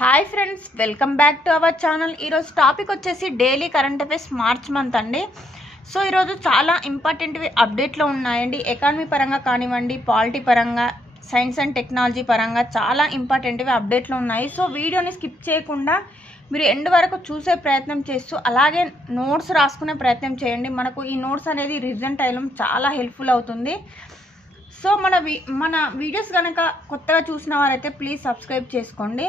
Hi friends, welcome back to our channel. ఈరోజు topic వచ్చేసి daily current affairs March month అండి. So ఈరోజు చాలా ఇంపార్టెంట్వి అప్డేట్లో ఉన్నాయండి. ఎకానమీ పరంగా కానివ్వండి, పాలిటీ పరంగా, సైన్స్ అండ్ టెక్నాలజీ పరంగా చాలా ఇంపార్టెంట్వి అప్డేట్లో ఉన్నాయి. సో వీడియోని స్కిప్ చేయకుండా మీరు ఎండ్ వరకు చూసే ప్రయత్నం చేస్తూ అలాగే నోట్స్ రాసుకునే ప్రయత్నం చేయండి. మనకు ఈ నోట్స్ అనేది రివిజన్ టైంలో చాలా హెల్ప్ఫుల్ అవుతుంది. సో మన వీడియోస్ కనుక కొత్తగా చూసిన వారైతే ప్లీజ్ సబ్స్క్రైబ్ చేసుకోండి.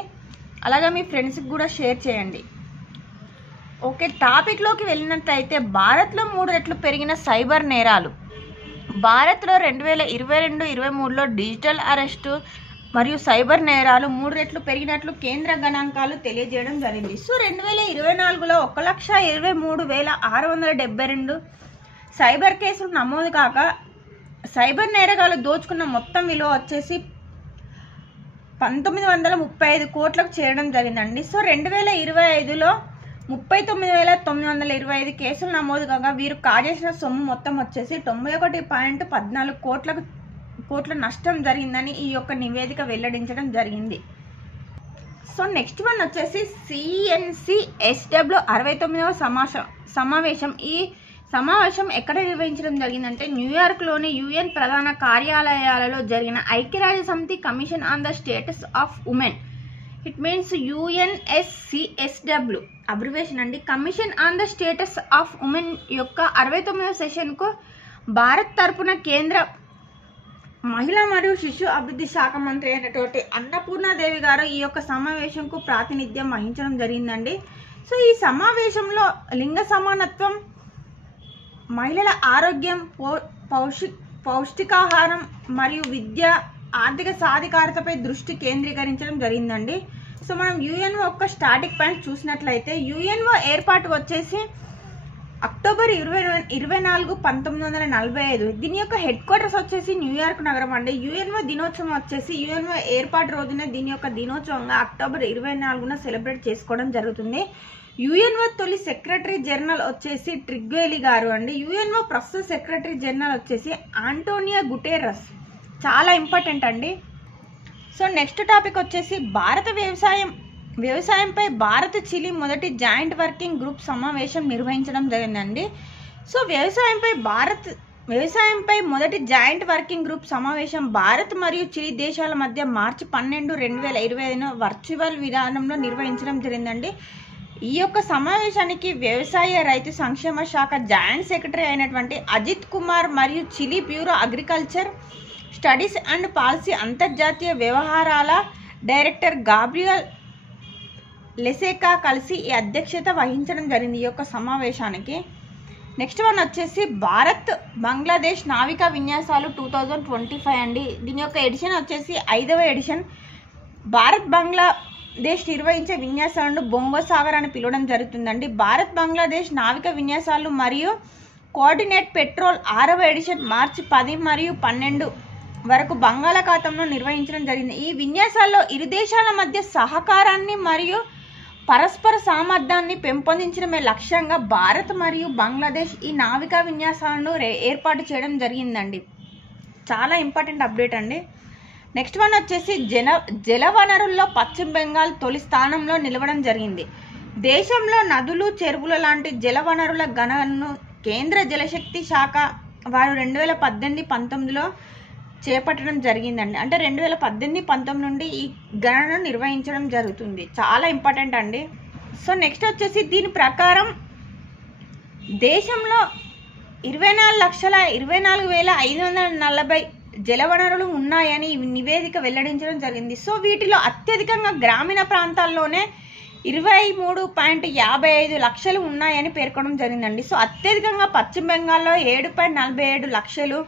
అలాగే మీ ఫ్రెండ్స్కి కూడా షేర్ చేయండి. ఓకే, టాపిక్లోకి వెళ్ళినట్లయితే భారత్లో 3 రెట్లు పెరిగిన సైబర్ నేరాలు. భారత్లో 2022-23లో డిజిటల్ అరెస్టు మరియు సైబర్ నేరాలు 3 రెట్లు పెరిగినట్లు కేంద్ర గణాంకాలు తెలియజేయడం జరిగింది. సో 2024లో 1,23,672 సైబర్ కేసులు నమోదు కాక సైబర్ నేరగాలు దోచుకున్న మొత్తం విలువ వచ్చేసి 1935 కోట్లకు చేరడం జరిగిందండి. సో 2025లో 39,925 కేసులు నమోదు కాగా వీరు కాజేసిన సొమ్ము మొత్తం వచ్చేసి 91.14 కోట్ల నష్టం జరిగిందని ఈ యొక్క నివేదిక వెల్లడించడం జరిగింది. సో నెక్స్ట్ వన్ వచ్చేసి CNCSW 69వ సమావేశం. ఈ సమావేశం ఎక్కడ నిర్వహించడం జరిగిందంటే న్యూయార్క్లోని UN ప్రధాన కార్యాలయాలలో జరిగిన ఐక్యరాజ్య సమితి commission on the status of women, it means UNSCSW abbreviation అండి. Commission on the status of women యొక్క 69వ సెషన్కు భారత్ తరపున కేంద్ర మహిళా మరియు శిశు అభివృద్ధి శాఖ మంత్రి అయినటువంటి అన్నపూర్ణాదేవి గారు ఈ యొక్క సమావేశంకు ప్రాతినిధ్యం వహించడం జరిగిందండి. సో ఈ సమావేశంలో లింగ సమానత్వం, మహిళల ఆరోగ్యం, పౌష్టికాహారం మరియు విద్య, ఆర్థిక సాధికారతపై దృష్టి కేంద్రీకరించడం జరిగిందండి. సో మనం UNO యొక్క స్టార్టింగ్ పాయింట్ చూసినట్లయితే UNO ఏర్పాటు వచ్చేసి అక్టోబర్ 24, 1945. దీని యొక్క హెడ్ క్వార్టర్స్ వచ్చేసి న్యూయార్క్ నగరం అండి. UNO దినోత్సవం వచ్చేసి UNO ఏర్పాటు రోజున దీని యొక్క దినోత్సవంగా అక్టోబర్ 24న సెలబ్రేట్ చేసుకోవడం జరుగుతుంది. UNO తొలి సెక్రటరీ జనరల్ వచ్చేసి ట్రిగ్వేలి గారు అండి. UNO ప్రస్తుత సెక్రటరీ జనరల్ వచ్చేసి ఆంటోనియో గుటెరస్. చాలా ఇంపార్టెంట్ అండి. సో నెక్స్ట్ టాపిక్ వచ్చేసి వ్యవసాయంపై భారత్ చిలీ మొదటి జాయింట్ వర్కింగ్ గ్రూప్ సమావేశం నిర్వహించడం జరిగిందండి. సో వ్యవసాయంపై మొదటి జాయింట్ వర్కింగ్ గ్రూప్ సమావేశం భారత్ మరియు చిలీ దేశాల మధ్య మార్చి 12, 2025న వర్చువల్ విధానంలో నిర్వహించడం జరిగిందండి. ఈ యొక్క సమావేశానికి వ్యవసాయ రైతు సంక్షేమ శాఖ జాయింట్ సెక్రటరీ అయినటువంటి అజిత్ కుమార్ మరియు Chile bureau agriculture studies and policy అంతర్జాతీయ వ్యవహారాల డైరెక్టర్ గాబ్రియల్ లెసెకా కలిసి ఈ అధ్యక్షత వహించడం జరిగింది ఈ యొక్క సమావేశానికి. నెక్స్ట్ వన్ వచ్చేసి భారత్ బంగ్లాదేశ్ నావికా విన్యాసాలు 2025 అండి. దీని యొక్క ఎడిషన్ వచ్చేసి 5వ ఎడిషన్. భారత్ బంగ్లాదేశ్ నిర్వహించే విన్యాసాలను బొంగో సాగర్ అని పిలవడం జరుగుతుందండి. భారత్ బంగ్లాదేశ్ నావిక విన్యాసాలు మరియు కోఆర్డినేట్ పెట్రోల్ 6వ ఎడిషన్ మార్చి 10 మరియు 12 వరకు బంగాళాఖాతంలో నిర్వహించడం జరిగింది. ఈ విన్యాసాల్లో ఇరు దేశాల మధ్య సహకారాన్ని మరియు పరస్పర సామర్థ్యాన్ని పెంపొందించడమే లక్ష్యంగా భారత్ మరియు బంగ్లాదేశ్ ఈ నావికా విన్యాసాలను ఏర్పాటు చేయడం జరిగిందండి. చాలా ఇంపార్టెంట్ అప్డేట్ అండి. నెక్స్ట్ వన్ వచ్చేసి జల వనరుల్లో పశ్చిమ బెంగాల్ తొలి స్థానంలో నిలవడం జరిగింది. దేశంలో నదులు, చెరువుల లాంటి జల వనరుల గణనను కేంద్ర జలశక్తి శాఖ వారు 2018-19లో చేపట్టడం జరిగిందండి. అంటే 2018-19 నుండి ఈ గణన నిర్వహించడం జరుగుతుంది. చాలా ఇంపార్టెంట్ అండి. సో నెక్స్ట్ వచ్చేసి దీని ప్రకారం దేశంలో 24,24,540 జలవనరులు ఉన్నాయని ఈ నివేదిక వెల్లడించడం జరిగింది. సో వీటిలో అత్యధికంగా గ్రామీణ ప్రాంతాల్లోనే 23.55 లక్షలు ఉన్నాయని పేర్కొనడం జరిగిందండి. సో అత్యధికంగా పశ్చిమ బెంగాల్లో 7.47 లక్షలు,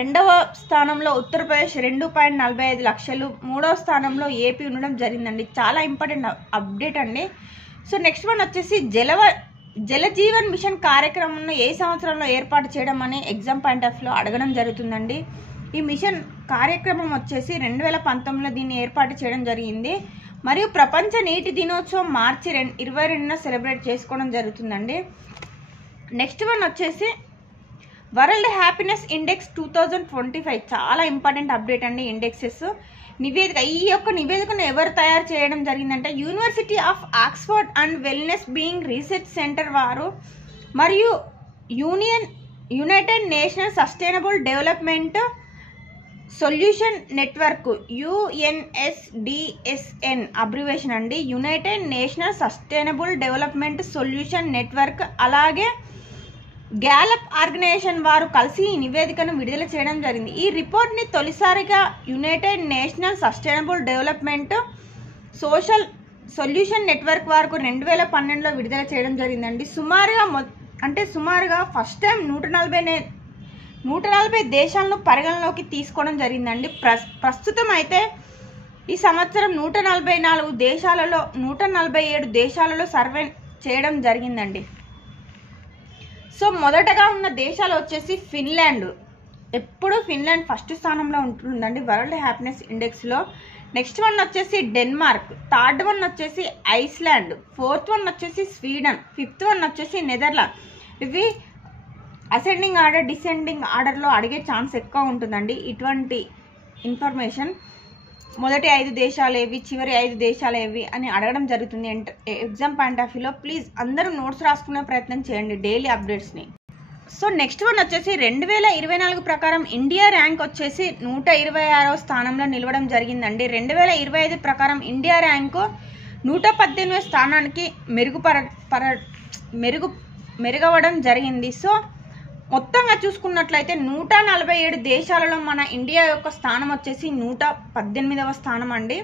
2వ స్థానంలో ఉత్తరప్రదేశ్ 2.45 లక్షలు, 3వ స్థానంలో ఏపీ ఉండడం జరిగిందండి. చాలా ఇంపార్టెంట్ అప్డేట్ అండి. సో నెక్స్ట్ వన్ వచ్చేసి జల జీవన్ మిషన్ కార్యక్రమంను ఏ సంవత్సరంలో ఏర్పాటు చేయడం అని ఎగ్జామ్ పాయింట్ ఆఫ్ లో అడగడం జరుగుతుందండి. ఈ మిషన్ కార్యక్రమం వచ్చేసి 2019లో దీన్ని ఏర్పాటు చేయడం జరిగింది. మరియు ప్రపంచ నీటి దినోత్సవం మార్చి 22న సెలబ్రేట్ చేసుకోవడం జరుగుతుందండి. నెక్స్ట్ వన్ వచ్చేసి వరల్డ్ హ్యాపీనెస్ ఇండెక్స్ 2025. చాలా ఇంపార్టెంట్ అప్డేట్ అండి. ఇండెక్సెస్ నివేదిక. ఈ యొక్క నివేదికను ఎవరు తయారు చేయడం జరిగిందంటే university of Oxford and wellness being research centre వారు మరియు united national sustainable development solution network UNSDSN abbreviation అండి. United national sustainable development solution network అలాగే గ్యాలప్ ఆర్గనైజేషన్ వారు కలిసి ఈ నివేదికను విడుదల చేయడం జరిగింది. ఈ రిపోర్ట్ని తొలిసారిగా United national sustainable development solution network వారు 2012లో విడుదల చేయడం జరిగిందండి. సుమారుగా ఫస్ట్ టైం 140 దేశాలను పరిగణలోకి తీసుకోవడం జరిగిందండి. ప్రస్తుతం అయితే ఈ సంవత్సరం 147 దేశాలలో సర్వే చేయడం జరిగిందండి. సో మొదటగా ఉన్న దేశాలు వచ్చేసి ఫిన్లాండ్. ఎప్పుడు ఫిన్లాండ్ ఫస్ట్ స్థానంలో ఉంటుందండి వరల్డ్ హ్యాపీనెస్ ఇండెక్స్లో. నెక్స్ట్ వన్ వచ్చేసి డెన్మార్క్, థర్డ్ వన్ వచ్చేసి ఐస్లాండ్, ఫోర్త్ వన్ వచ్చేసి స్వీడన్, ఫిఫ్త్ వన్ వచ్చేసి నెదర్లాండ్. ఇవి అసెండింగ్ ఆర్డర్ డిసెండింగ్ ఆర్డర్లో అడిగే ఛాన్స్ ఎక్కువ ఉంటుందండి. ఇటువంటి ఇన్ఫర్మేషన్ మొదటి 5 దేశాలు ఏవి, చివరి 5 దేశాలు ఏవి అని అడగడం జరుగుతుంది ఎగ్జామ్ పాయింట్ ఆఫ్ వ్యూలో. ప్లీజ్ అందరూ నోట్స్ రాసుకునే ప్రయత్నం చేయండి డైలీ అప్డేట్స్ని. సో నెక్స్ట్ వన్ వచ్చేసి 2024 ప్రకారం ఇండియా ర్యాంక్ వచ్చేసి 126వ స్థానంలో నిలవడం జరిగిందండి. 2025 ప్రకారం ఇండియా ర్యాంకు 118వ స్థానానికి మెరుగవడం జరిగింది. సో మొత్తంగా చూసుకున్నట్లయితే 147 దేశాలలో మన ఇండియా యొక్క స్థానం వచ్చేసి 118వ స్థానం అండి.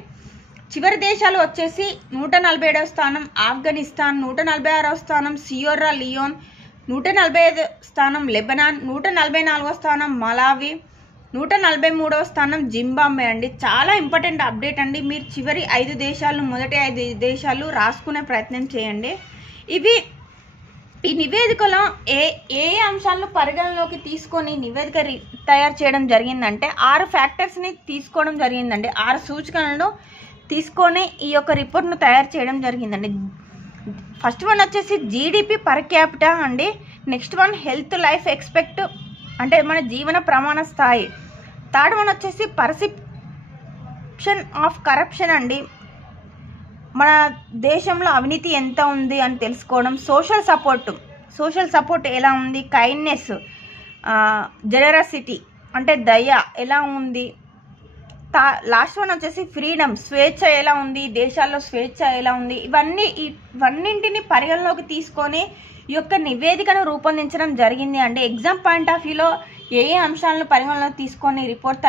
చివరి దేశాలు వచ్చేసి 147వ స్థానం ఆఫ్ఘనిస్తాన్, 146వ స్థానం సియెరా లియోన్, 145వ స్థానం లెబనాన్, 144వ స్థానం మలావి, 143వ స్థానం జింబాబ్వే అండి. చాలా ఇంపార్టెంట్ అప్డేట్ అండి. మీరు చివరి 5 దేశాలు మొదటి 5 దేశాలు రాసుకునే ప్రయత్నం చేయండి. ఈ నివేదికలో ఏ అంశాలను పరిగణలోకి తీసుకొని నివేదిక తయారు చేయడం జరిగిందంటే 6 ఫ్యాక్టర్స్ని తీసుకోవడం జరిగిందండి. 6 సూచికలను తీసుకొని ఈ యొక్క రిపోర్ట్ను తయారు చేయడం జరిగిందండి. ఫస్ట్ వన్ వచ్చేసి జీడిపి పర్ క్యాపిటా అండి. Next one health life expect అంటే మన జీవన ప్రమాణ స్థాయి. థర్డ్ వన్ వచ్చేసి పర్సెప్షన్ ఆఫ్ కరప్షన్ అండి, మన దేశంలో అవినీతి ఎంత ఉంది అని తెలుసుకోవడం. సోషల్ సపోర్ట్ ఎలా ఉంది, కైండ్నెస్, జనరసిటీ అంటే దయ ఎలా ఉంది. లాస్ట్ వన్ వచ్చేసి ఫ్రీడమ్, స్వేచ్ఛ ఎలా ఉంది, దేశాల్లో స్వేచ్ఛ ఎలా ఉంది. ఇవన్నింటిని పరిగణలోకి తీసుకొని ఈ యొక్క నివేదికను రూపొందించడం జరిగింది అండి. ఎగ్జామ్ పాయింట్ ఆఫ్ వ్యూలో ఏ అంశాలను పరిగణలోకి తీసుకొని రిపోర్ట్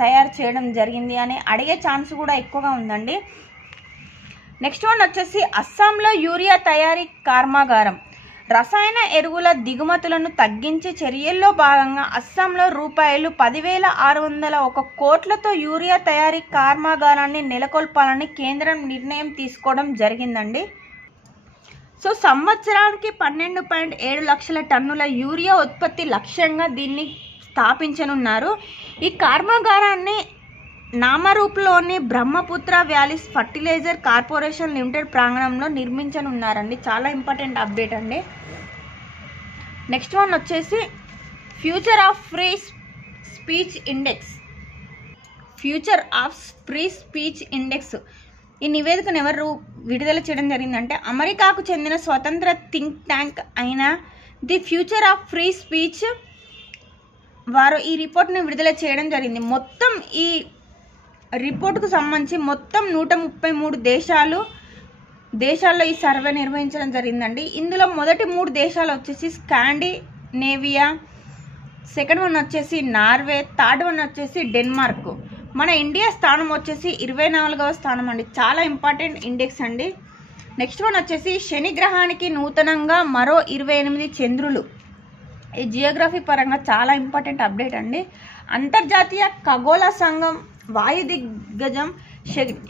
తయారు చేయడం జరిగింది అని అడిగే ఛాన్స్ కూడా ఎక్కువగా ఉందండి. నెక్స్ట్ వన్ వచ్చేసి అస్సాంలో యూరియా తయారీ కర్మాగారం. రసాయన ఎరువుల దిగుమతులను తగ్గించే చర్యల్లో భాగంగా అస్సాంలో ₹10,601 కోట్లతో యూరియా తయారీ కర్మాగారాన్ని నెలకొల్పాలని కేంద్రం నిర్ణయం తీసుకోవడం జరిగిందండి. సో సంవత్సరానికి 12.7 లక్షల టన్నుల యూరియా ఉత్పత్తి లక్ష్యంగా దీన్ని స్థాపించనున్నారు. ఈ కర్మాగారాన్ని నామరూప్లోని Brahmaputra valleys fertilizer corporation limited ప్రాంగణంలో నిర్మించనున్నారండి. చాలా ఇంపార్టెంట్ అప్డేట్ అండి. నెక్స్ట్ వన్ వచ్చేసి future of free speech index. ఈ నివేదికను ఎవరు విడుదల చేయడం జరిగిందంటే అమెరికాకు చెందిన స్వతంత్ర థింక్ ట్యాంక్ అయిన the future of free speech వారు ఈ రిపోర్ట్ని విడుదల చేయడం జరిగింది. మొత్తం ఈ రిపోర్టుకు సంబంధించి మొత్తం 133 దేశాల్లో ఈ సర్వే నిర్వహించడం జరిగిందండి. ఇందులో మొదటి 3 దేశాలు వచ్చేసి స్కాండినేవియా, సెకండ్ వన్ వచ్చేసి నార్వే, థర్డ్ వన్ వచ్చేసి డెన్మార్క్. మన ఇండియా స్థానం వచ్చేసి 24వ స్థానం అండి. చాలా ఇంపార్టెంట్ ఇండెక్స్ అండి. నెక్స్ట్ వన్ వచ్చేసి శని గ్రహానికి నూతనంగా మరో 28 చంద్రులు. ఈ జియోగ్రఫీ పరంగా చాలా ఇంపార్టెంట్ అప్డేట్ అండి. అంతర్జాతీయ ఖగోళ సంఘం వాయు దిగ్గజం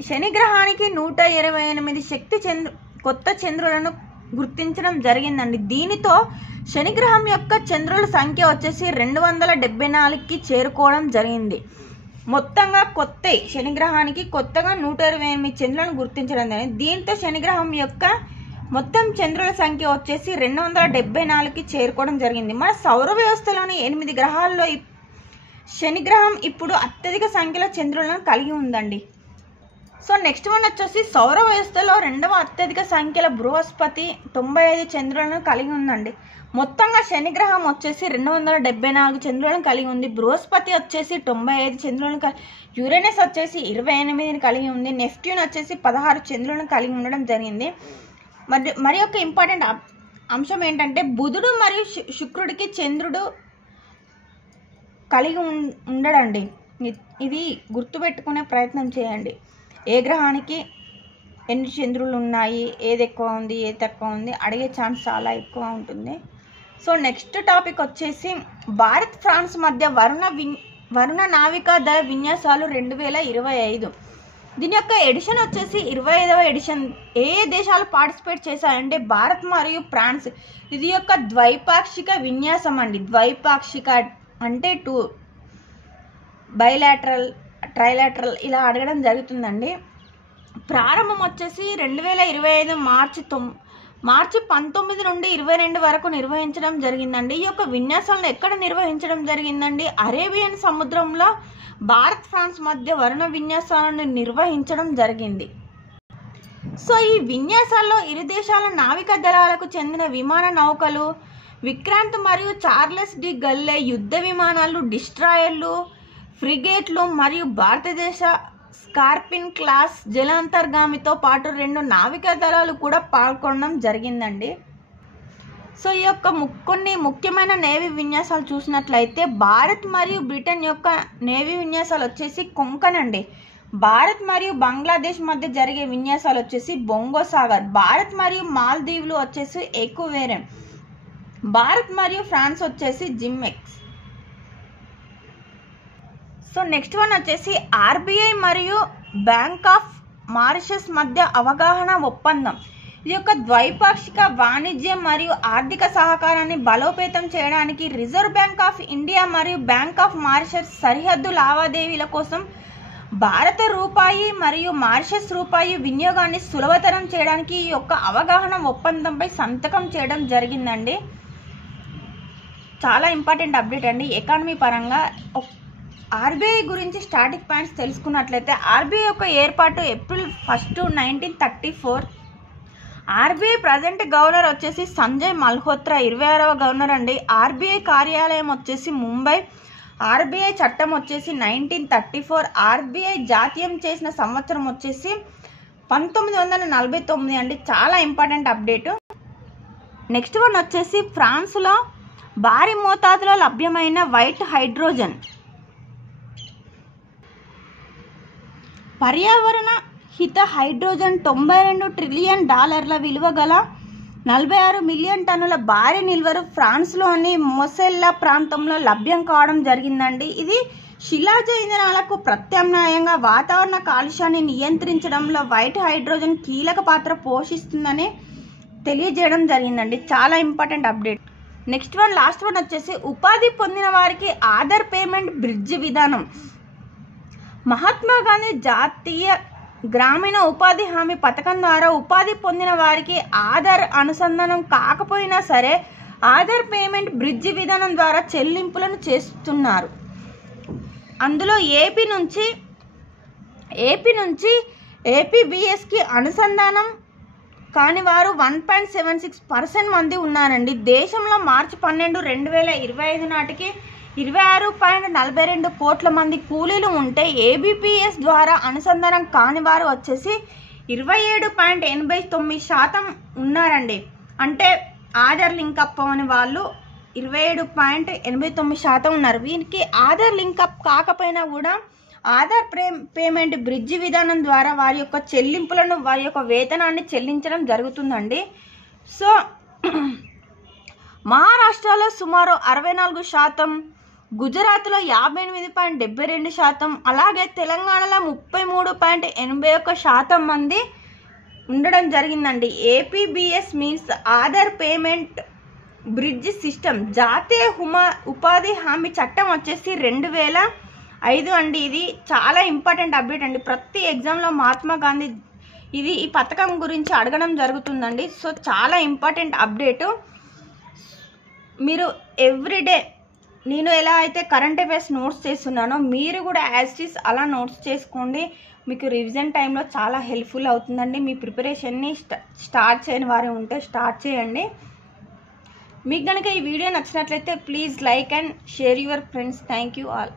శని గ్రహానికి 128 కొత్త చంద్రులను గుర్తించడం జరిగిందండి. దీనితో శని గ్రహం యొక్క చంద్రుల సంఖ్య వచ్చేసి 274కి చేరుకోవడం జరిగింది. మొత్తంగా శని గ్రహానికి కొత్తగా 128 చంద్రులను గుర్తించడం జరిగింది. దీంతో శని గ్రహం యొక్క మొత్తం చంద్రుల సంఖ్య వచ్చేసి 274కి చేరుకోవడం జరిగింది. మన సౌర వ్యవస్థలోని 8 గ్రహాల్లో శని గ్రహం ఇప్పుడు అత్యధిక సంఖ్యలో చంద్రులను కలిగి ఉందండి. సో నెక్స్ట్ వన్ వచ్చేసి సౌర వ్యవస్థలో రెండవ అత్యధిక సంఖ్యలో బృహస్పతి 95 చంద్రులను కలిగి ఉందండి. మొత్తంగా శని గ్రహం వచ్చేసి 274 చంద్రులను కలిగి ఉంది. బృహస్పతి వచ్చేసి 95 చంద్రులను యురేనస్ వచ్చేసి 28ని కలిగి ఉంది. నెప్ట్యూన్ వచ్చేసి 16 చంద్రులను కలిగి ఉండడం జరిగింది. మరి ఒక ఇంపార్టెంట్ అంశం ఏంటంటే బుధుడు మరియు శుక్రుడికి చంద్రుడు కలిగి ఉండడండి. ఇది గుర్తుపెట్టుకునే ప్రయత్నం చేయండి. ఏ గ్రహానికి ఎన్ని చంద్రులు ఉన్నాయి, ఏది ఎక్కువ ఉంది, ఏది తక్కువ ఉంది అడిగే ఛాన్స్ చాలా ఎక్కువ ఉంటుంది. సో నెక్స్ట్ టాపిక్ వచ్చేసి భారత్ ఫ్రాన్స్ మధ్య వరుణ నావికా దళ విన్యాసాలు 2025. దీని యొక్క ఎడిషన్ వచ్చేసి 25వ ఎడిషన్. ఏ దేశాలు పార్టిసిపేట్ చేశాయంటే భారత్ మరియు ఫ్రాన్స్. ఇది యొక్క ద్వైపాక్షిక విన్యాసం అండి. ద్వైపాక్షిక అంటే 2 బైలాటరల్, ట్రైలాటరల్ ఇలా అడగడం జరుగుతుందండి. ప్రారంభం వచ్చేసి 2025 మార్చి 19 నుండి 22 వరకు నిర్వహించడం జరిగిందండి. ఈ యొక్క విన్యాసాలను ఎక్కడ నిర్వహించడం జరిగిందండి? అరేబియన్ సముద్రంలో భారత్ ఫ్రాన్స్ మధ్య వరుణ విన్యాసాలను నిర్వహించడం జరిగింది. సో ఈ విన్యాసాల్లో ఇరు దేశాల నావికా దళాలకు చెందిన విమాన నౌకలు, విక్రాంత్ మరియు చార్లెస్ డి గల్లే యుద్ధ విమానాలు, డిస్ట్రాయర్లు, ఫ్రిగేట్లు మరియు భారతదేశ స్కార్పిన్ క్లాస్ జలాంతర్గామితో పాటు 2 నావికా దళాలు కూడా పాల్గొనడం జరిగిందండి. సో ఈ యొక్క కొన్ని ముఖ్యమైన నేవీ విన్యాసాలు చూసినట్లయితే భారత్ మరియు బ్రిటన్ యొక్క నేవీ విన్యాసాలు వచ్చేసి కొంకన్ అండి. భారత్ మరియు బంగ్లాదేశ్ మధ్య జరిగే విన్యాసాలు వచ్చేసి బొంగో సాగర్. భారత్ మరియు మాల్దీవులు వచ్చేసి ఎకువేరన్. భారత్ మరియు ఫ్రాన్స్ వచ్చేసి జిమ్మెక్స్. సో నెక్స్ట్ వన్ వచ్చేసి ఆర్బీఐ మరియు బ్యాంక్ ఆఫ్ మారిషస్ మధ్య అవగాహన ఒప్పందం. ఇది యొక్క ద్వైపాక్షిక వాణిజ్యం మరియు ఆర్థిక సహకారాన్ని బలోపేతం చేయడానికి రిజర్వ్ బ్యాంక్ ఆఫ్ ఇండియా మరియు బ్యాంక్ ఆఫ్ మారిషస్ సరిహద్దు లావాదేవీల కోసం భారత రూపాయి మరియు మారిషస్ రూపాయి వినియోగాన్ని సులభతరం చేయడానికి ఈ యొక్క అవగాహన ఒప్పందంపై సంతకం చేయడం జరిగిందండి. చాలా ఇంపార్టెంట్ అప్డేట్ అండి. ఎకానమీ పరంగా ఆర్బీఐ గురించి స్టాటిక్ పాయింట్స్ తెలుసుకున్నట్లయితే ఆర్బీఐ యొక్క ఏర్పాటు ఏప్రిల్ 1, 1934. ఆర్బీఐ ప్రజెంట్ గవర్నర్ వచ్చేసి సంజయ్ మల్హోత్రా 26వ గవర్నర్ అండి. ఆర్బీఐ కార్యాలయం వచ్చేసి ముంబై. ఆర్బీఐ చట్టం వచ్చేసి 1934. ఆర్బీఐ జాతీయం చేసిన సంవత్సరం వచ్చేసి 1949 అండి. చాలా ఇంపార్టెంట్ అప్డేటు. నెక్స్ట్ వన్ వచ్చేసి ఫ్రాన్స్లో భారీ మోతాదులో లభ్యమైన వైట్ హైడ్రోజన్ పర్యావరణ హిత హైడ్రోజన్ $92 ట్రిలియన్ విలువ గల 46 మిలియన్ టన్నుల భారీ నిల్వలు ఫ్రాన్స్లోని మొసెల్లా ప్రాంతంలో లభ్యం కావడం జరిగిందండి. ఇది శిలాజ ఇంధనాలకు ప్రత్యామ్నాయంగా వాతావరణ కాలుష్యాన్ని నియంత్రించడంలో వైట్ హైడ్రోజన్ కీలక పాత్ర పోషిస్తుందని తెలియజేయడం జరిగిందండి. చాలా important update. Next one last one వచ్చేసి ఉపాధి పొందిన వారికి ఆధార్ పేమెంట్ బ్రిడ్జ్ విధానం. మహాత్మా గాంధీ జాతీయ గ్రామీణ ఉపాధి హామీ పథకం ద్వారా ఉపాధి పొందిన వారికి ఆధార్ అనుసంధానం కాకపోయినా సరే ఆధార్ పేమెంట్ బ్రిడ్జ్ విధానం ద్వారా చెల్లింపులను చేస్తున్నారు. అందులో ఏపీ నుంచి ఏపీబీఎస్కి అనుసంధానం కాని వారు 1.76% మంది ఉన్నారండి. దేశంలో మార్చి 12, 2025 నాటికి 26.42 కోట్ల మంది కూలీలు ఉంటే ఏబీపీఎస్ ద్వారా అనుసంధానం కాని వారు వచ్చేసి 27.89% ఉన్నారండి. అంటే ఆధార్ లింక్ అప్ అని వాళ్ళు 27.89% ఉన్నారు. వీరికి ఆధార్ లింక్ అప్ కాకపోయినా కూడా ఆధార్ పేమెంట్ బ్రిడ్జ్ విధానం ద్వారా వారి యొక్క చెల్లింపులను, వారి యొక్క వేతనాన్ని చెల్లించడం జరుగుతుందండి. సో మహారాష్ట్రలో సుమారు 64%, గుజరాత్లో 58.72%, అలాగే తెలంగాణలో 33.81% మంది ఉండడం జరిగిందండి. APBS means Aadhaar payment bridge system. జాతీయ ఉపాధి హామీ చట్టం వచ్చేసి 2005 అండి. ఇది చాలా ఇంపార్టెంట్ అప్డేట్ అండి. ప్రతి ఎగ్జామ్లో మహాత్మా గాంధీ ఈ పథకం గురించి అడగడం జరుగుతుందండి. సో చాలా ఇంపార్టెంట్ అప్డేటు. మీరు ఎవ్రీడే నేను ఎలా అయితే కరెంట్ అఫైర్స్ నోట్స్ చేస్తున్నానో మీరు కూడా యాజ్ ఇట్ ఈస్ అలా నోట్స్ చేసుకోండి. మీకు రివిజన్ టైంలో చాలా హెల్ప్ఫుల్ అవుతుందండి. మీ ప్రిపరేషన్ని స్టార్ట్ చేయని వారు ఉంటే స్టార్ట్ చేయండి. మీకు కనుక ఈ వీడియో నచ్చినట్లయితే please like and share your friends. Thank you all.